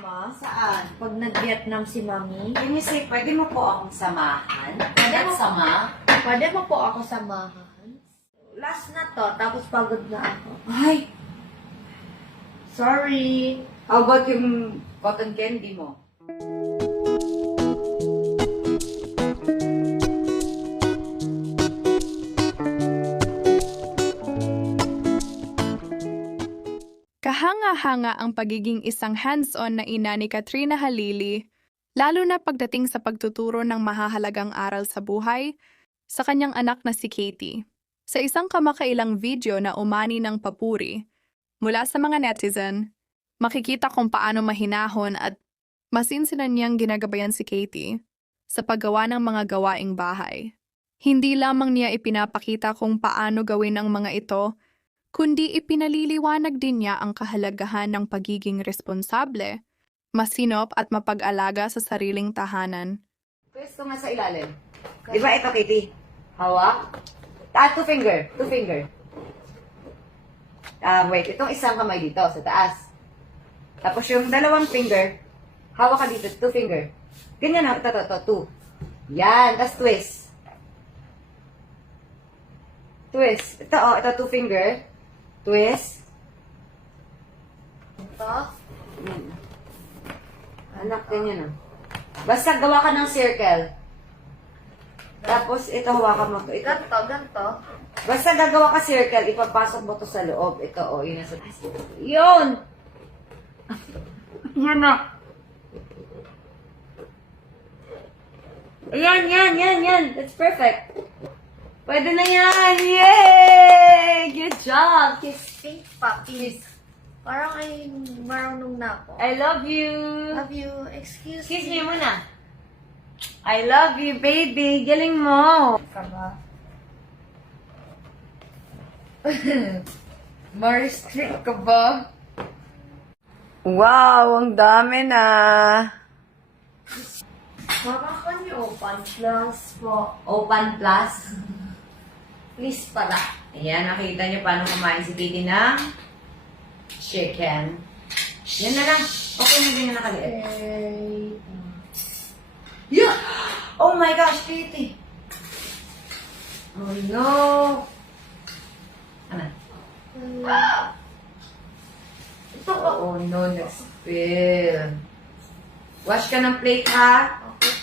kasama Saan? pag nag-Vietnam si Mami? Let me say, pwede mo po akong samahan? Pwede mo- sama? Pwede mo po ako samahan? Last na to, tapos pagod na ako. Ay, Sorry. how about yung cotton candy mo? Kahanga-hanga ang pagiging isang hands-on na ina ni Katrina Halili, lalo na pagdating sa pagtuturo ng mahahalagang aral sa buhay sa kanyang anak na si Katie. Sa isang kamakailang video na umani ng papuri mula sa mga netizen, makikita kung paano mahinahon at masinsinan niyang ginagabayan si Katie sa paggawa ng mga gawaing bahay. Hindi lamang niya ipinapakita kung paano gawin ang mga ito kundi ipinaliliwanag din niya ang kahalagahan ng pagiging responsable, masinop at mapag-alaga sa sariling tahanan. Pwesto nga sa ilalim. Di ba ito, Kitty? Hawak. Ah, two finger. Two finger. Ah, wait. Itong isang kamay dito, sa taas. Tapos yung dalawang finger, hawak ka dito, two finger. Ganyan na, ito, ito, ito, two. Yan, tapos twist. Twist. Ito, oh, ito, two finger. Twist. Ito? Hmm. Anak, ganyan ah. Basta gawa ka ng circle. Tapos, ito hawakan mo to. Ito, Ganto, ganto. Basta gagawa ka circle, ipapasok mo to sa loob. Ito, oh, yun nasa... Yun! Yan na. Ayan, yan, yan, yan. That's perfect. Pwede na yan. Yay! Good job! Kiss pink puppies. Parang ay marunong na ako. I love you. Love you. Excuse Kiss me. me muna. I love you, baby. Galing mo. Ka ba? More strict ka ba? Wow, ang dami na. Mama ko niyo open plus po. Open plus. Please pala. Ayan, nakita niyo paano kumain si Kitty ng chicken. Yan na lang. Okay na ganyan nakaliit. Eh, Yeah! Oh my gosh, Kitty! Oh no! Ano? ito ba? Oh no, nag-spill. Wash ka ng plate, ha?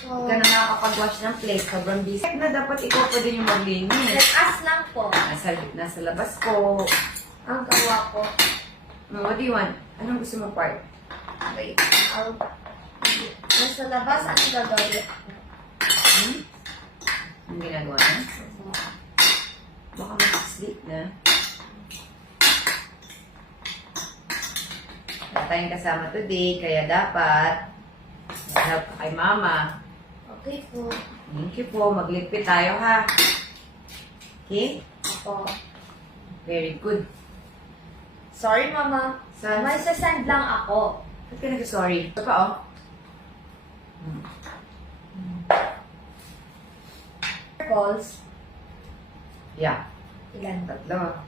Po. Huwag ka na nakakapag-wash ng plate. Sobrang busy. Na dapat ikaw pa din yung maglinis. Nag-as lang po. Nasa, nasa labas ko. Ang gawa ko. Hmm, What do you want? Anong gusto mo part? Wait. I'll... Nasa labas, ang gagawin? Hmm? Ang ginagawa niya? Baka mag-sleep na. Wala tayong kasama today, kaya dapat ka kay mama. Okay po. Thank you po. Maglipit tayo ha. Okay? Ako. Very good. Sorry, Mama. Saan? May sasend lang ako. Ba't ka nag-sorry? Ito pa oh. Balls. Yeah. Ilan? Tatlo.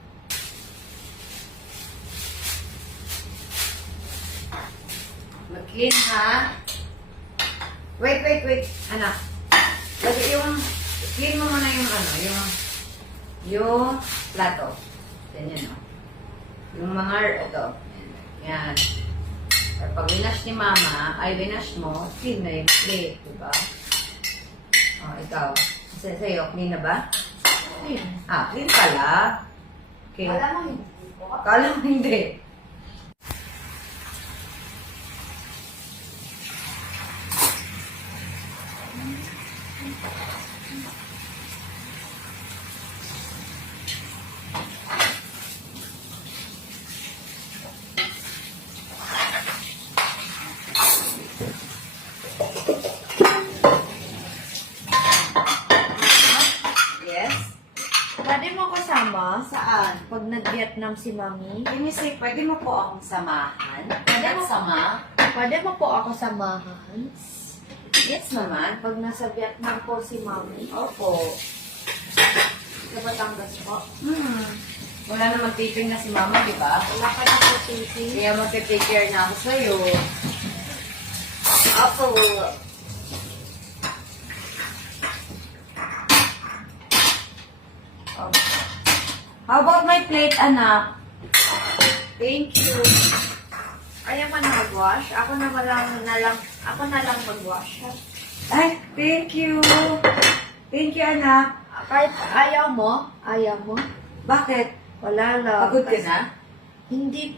Mag-clean ha. Wait, wait, wait. Anak. Lagi yung, clean mo muna yung ano, yung, yung plato. Ganyan o. Yung mga, ito. Yan. Or pag winash ni mama, ay winash mo, clean na yung plate, diba? O, ikaw. Sa sa'yo, clean na ba? Clean. Ah, clean pala. Okay. Wala mo hindi. Kala mo hindi. Pwede mo kasama Saan? pag nag-Vietnam si Mami? Let me say, pwede mo po akong samahan? Pwede mo- sama? Pwede mo po ako samahan Yes naman. pag nasa Vietnam po si Mami? Opo. Sa Batangas po. Hmm. Wala naman taping na si mama, di ba? Wala ka na po titi. Kaya mag-take care na ako sa'yo. muscle. Oh. How about my plate, anak? Thank you. Ayaw mo na mag-wash? Ako na lang, na lang, ako na lang mag-wash. Ay, thank you. Thank you, anak. Kahit ayaw mo, ayaw mo, Bakit? wala lang. Pagod ka na? Hindi.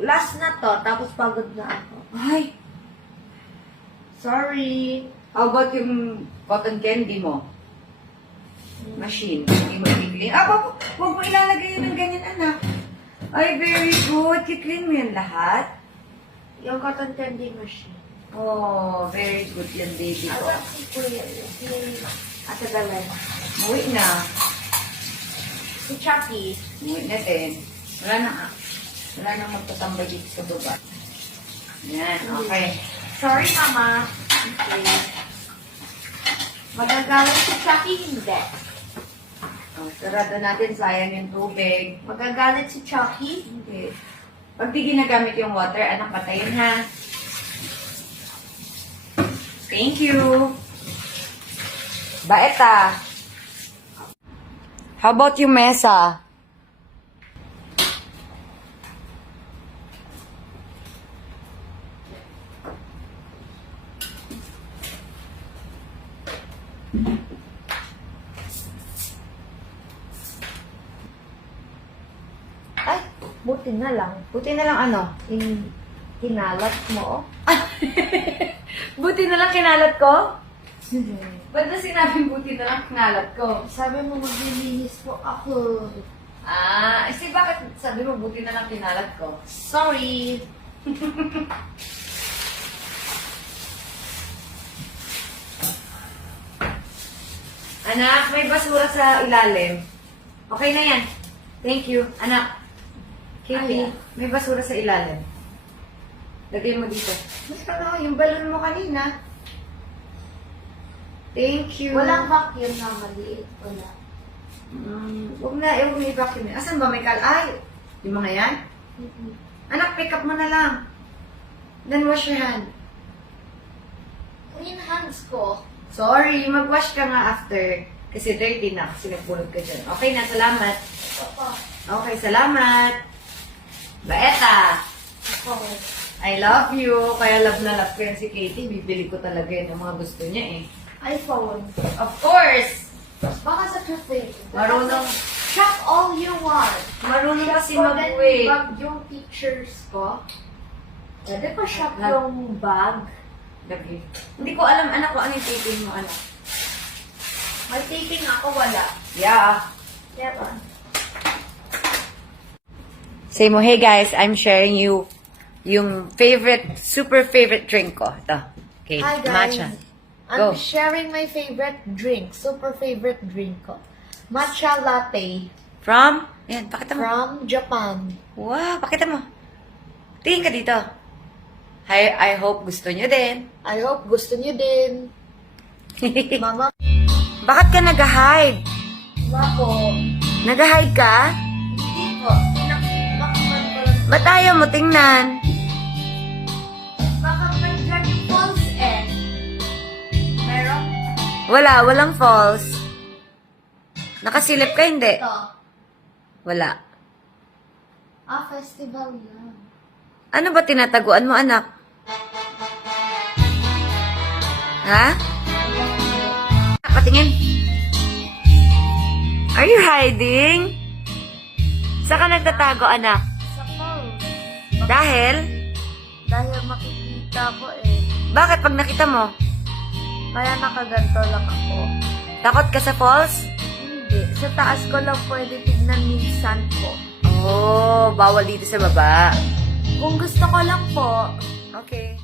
Last na to, tapos pagod na ako. Ay, Sorry. how about yung cotton candy mo? Machine. Hindi mo i-clean. Ah, wag, wag mo ilalagay yun ng ganyan, anak. Ay, very good. Ki-clean mo yan lahat. Yung cotton candy machine. Oh, very good yan, baby ko. Alam si Kuya, si Ate Belen. Uwi na. Si Chucky. Uwi na din. Wala na, ah. wala na magtatambay dito sa baba. Yan, okay. Sorry, Mama. Okay. Magagalit si Chucky, hindi. Oh, sarado natin, sayang yung tubig. Magagalit si Chucky? Hindi. Pag di ginagamit yung water, anak, patayin ha. Thank you. Baeta. How about yung mesa? Ay, buti na lang. Buti na lang ano? In, kinalat mo. Buti na lang kinalat ko? Ba't na sinabing buti na lang kinalat ko? Sabi mo maglilinis po ako. Ah, kasi bakit sabi mo buti na lang kinalat ko? Sorry. Anak, may basura sa ilalim. Okay na yan. Thank you. Anak, Ayan. may basura sa ilalim. Lagay mo dito. Mas ka yung balon mo kanina. Thank you. Walang vacuum na maliit. Wala. Mm, huwag na, eh, huwag na i-vacuum. Asan ba may kal? Ay, yung mga yan? Mm-mm. Anak, pick up mo na lang. Then wash your hand. Clean hands ko. Sorry, mag-wash ka nga after. Kasi dirty na, kasi nagpulot ka dyan. Okay na, salamat. Papa. Okay, salamat. Baeta, Ako. I love you. Kaya love na love ko yan si Katie. Bibili ko talaga yan ang mga gusto niya eh. iPhone. Of course! Baka sa cafe. Marunong, Shop all you want. marunong kasi Shop ko din mag-uwi. bag yung pictures ko. Pwede pa shop Lahat. yung bag. Lagi. Hindi ko alam, anak ko, ano yung taping mo, anak. May taping ako, wala. Yeah. Diba? Say mo, hey guys, I'm sharing you yung favorite, super favorite drink ko. Ito. Okay, Hi guys. matcha. I'm Go. sharing my favorite drink. Super favorite drink ko. Matcha latte. From? Yan, pakita mo. From Japan. Wow, pakita mo. Tingin ka dito. I, I hope gusto nyo din. I hope gusto niyo din. Mama, Bakit ka nag-hide? Mako. Nag-hide ka? Hindi po. Ba't ayaw mo tingnan? Baka may Dragon Falls eh. Meron? Wala, walang false. Nakasilip ka, hindi? Ito. Wala. Ah, festival yan. Ano ba tinataguan mo, anak? Ha? Patingin. Are you hiding? Saan ka nagtatago, anak? Dahil? Dahil makikita ko eh. Bakit pag nakita mo? Kaya nakaganto lang ako. Takot ka sa falls? Hindi. Sa taas ko lang pwede tignan minsan po. Oh, bawal dito sa baba. Kung gusto ko lang po, Okay.